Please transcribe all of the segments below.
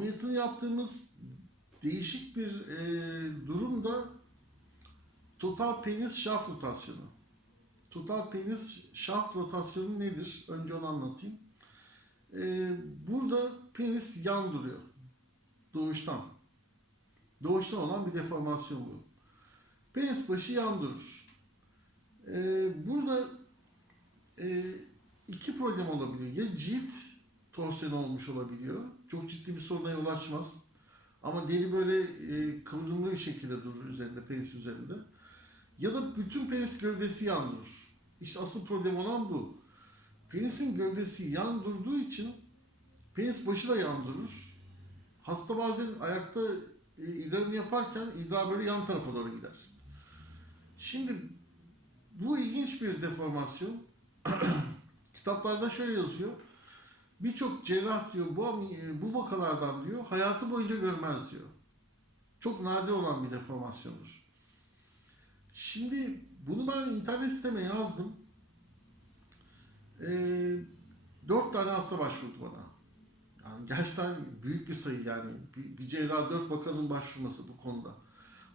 ameliyatını yaptığımız değişik bir e, durumda total penis şaft rotasyonu. Total penis şaft rotasyonu nedir? Önce onu anlatayım. E, burada penis yan duruyor. Doğuştan. Doğuştan olan bir deformasyon bu. Penis başı yan durur. E, burada e, iki problem olabiliyor. Ya cilt torsiyon olmuş olabiliyor. Çok ciddi bir soruna yol açmaz. Ama deri böyle e, kıvrımlı bir şekilde durur üzerinde, penis üzerinde. Ya da bütün penis gövdesi yan durur. İşte asıl problem olan bu. Penisin gövdesi yan durduğu için penis başı da yan durur. Hasta bazen ayakta e, idrarını yaparken idrar böyle yan tarafa doğru gider. Şimdi bu ilginç bir deformasyon. Kitaplarda şöyle yazıyor. Birçok cerrah diyor bu, bu vakalardan diyor hayatı boyunca görmez diyor. Çok nadir olan bir deformasyondur. Şimdi bunu ben internet siteme yazdım. Ee, dört tane hasta başvurdu bana. Yani gerçekten büyük bir sayı yani. Bir, bir cerrah dört vakanın başvurması bu konuda.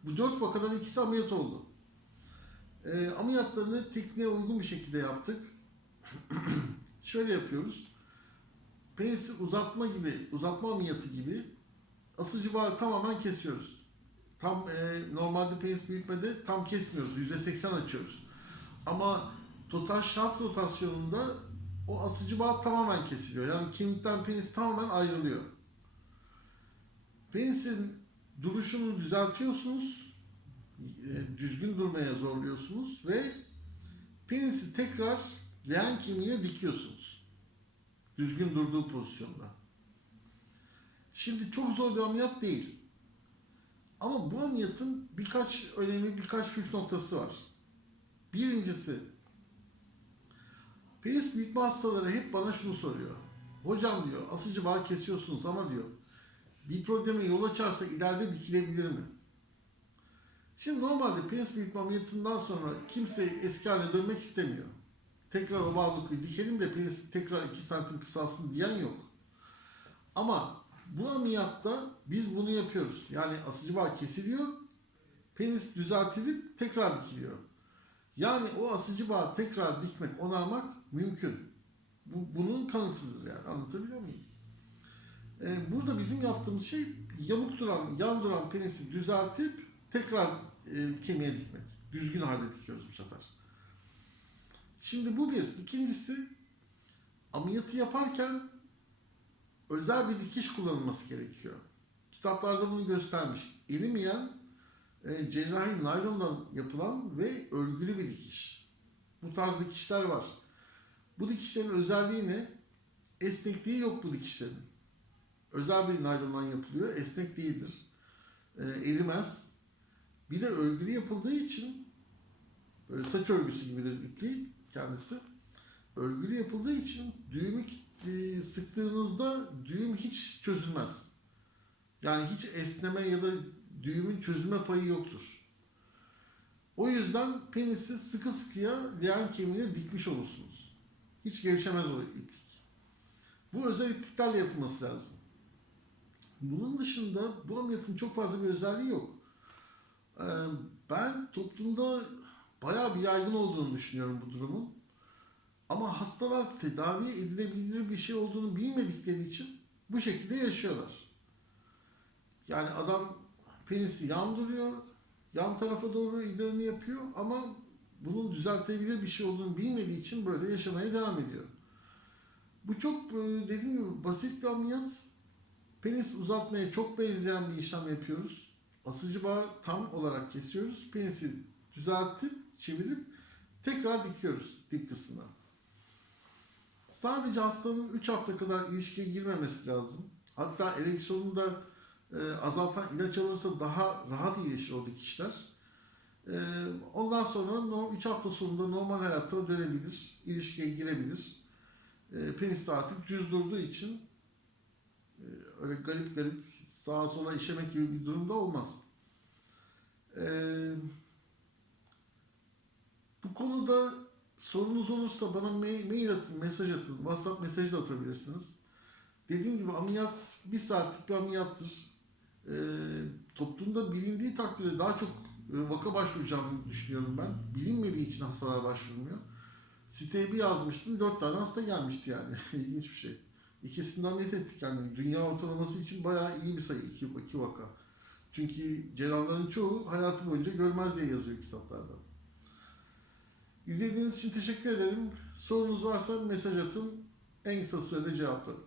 Bu dört vakadan ikisi ameliyat oldu. Ee, ameliyatlarını tekniğe uygun bir şekilde yaptık. Şöyle yapıyoruz. Penisi uzatma gibi, uzatma ameliyatı gibi asıcı bağı tamamen kesiyoruz. Tam e, normalde penis büyütmede tam kesmiyoruz. %80 açıyoruz. Ama total şaft rotasyonunda o asıcı bağ tamamen kesiliyor. Yani kemikten penis tamamen ayrılıyor. Penisin duruşunu düzeltiyorsunuz. e, Düzgün durmaya zorluyorsunuz ve penisi tekrar leğen kemiğine dikiyorsunuz. Düzgün durduğu pozisyonda. Şimdi çok zor bir ameliyat değil. Ama bu ameliyatın birkaç önemli birkaç püf noktası var. Birincisi penis büyütme hastaları hep bana şunu soruyor. Hocam diyor asıcı bağ kesiyorsunuz ama diyor bir probleme yol açarsa ileride dikilebilir mi? Şimdi normalde penis büyütme ameliyatından sonra kimse eski haline dönmek istemiyor. Tekrar o bağ dokuyu dikelim de penis tekrar 2 santim kısalsın diyen yok. Ama bu ameliyatta biz bunu yapıyoruz. Yani asıcı bağ kesiliyor, penis düzeltilip tekrar dikiliyor. Yani o asıcı bağı tekrar dikmek, onarmak mümkün. Bu, bunun kanıtıdır yani. Anlatabiliyor muyum? Ee, burada bizim yaptığımız şey yamuk duran, yan duran penisi düzeltip tekrar e, kemiğe dikmek. Düzgün halde dikiyoruz bu sefer. Şimdi bu bir. İkincisi ameliyatı yaparken özel bir dikiş kullanılması gerekiyor. Kitaplarda bunu göstermiş. Erimeyen e, cerrahi naylondan yapılan ve örgülü bir dikiş. Bu tarz dikişler var. Bu dikişlerin özelliği ne? Esnekliği yok bu dikişlerin. Özel bir naylondan yapılıyor. Esnek değildir. E, erimez. Bir de örgülü yapıldığı için böyle saç örgüsü gibidir ipliği kendisi. Örgülü yapıldığı için düğümü e, sıktığınızda düğüm hiç çözülmez. Yani hiç esneme ya da düğümün çözülme payı yoktur. O yüzden penisi sıkı sıkıya leğen kemiğine dikmiş olursunuz. Hiç gevşemez o iplik. Bu özel ipliklerle yapılması lazım. Bunun dışında bu ameliyatın çok fazla bir özelliği yok. Ee, Ben toplumda bayağı bir yaygın olduğunu düşünüyorum bu durumun. Ama hastalar tedavi edilebilir bir şey olduğunu bilmedikleri için bu şekilde yaşıyorlar. Yani adam penisi yan duruyor, yan tarafa doğru idrarını yapıyor ama bunun düzeltebilir bir şey olduğunu bilmediği için böyle yaşamaya devam ediyor. Bu çok e, dediğim gibi basit bir ameliyat. Penis uzatmaya çok benzeyen bir işlem yapıyoruz. Asıcı bağı tam olarak kesiyoruz. Penisi düzeltip, çevirip tekrar dikiyoruz dip kısmına. Sadece hastanın 3 hafta kadar ilişkiye girmemesi lazım. Hatta ereksiyonunu da e, azaltan ilaç alırsa daha rahat iyileşir o dikişler. E, ondan sonra 3 hafta sonunda normal hayatına dönebilir, ilişkiye girebilir. E, penis de artık düz durduğu için e, öyle garip garip sağa sola işemek gibi bir durumda olmaz. E, bu konuda sorunuz olursa bana mail, atın, mesaj atın, WhatsApp mesajı da atabilirsiniz. Dediğim gibi ameliyat bir saatlik bir ameliyattır. Ee, toplumda bilindiği takdirde daha çok e, vaka başvuracağını düşünüyorum ben. Bilinmediği için hastalar başvurmuyor. Siteye bir yazmıştım, dört tane hasta gelmişti yani. İlginç bir şey. İkisinden ameliyat ettik yani. Dünya ortalaması için bayağı iyi bir sayı, iki, iki vaka. Çünkü cerrahların çoğu hayatı boyunca görmez diye yazıyor kitaplarda. İzlediğiniz için teşekkür ederim. Sorunuz varsa mesaj atın. En kısa sürede cevaplarım.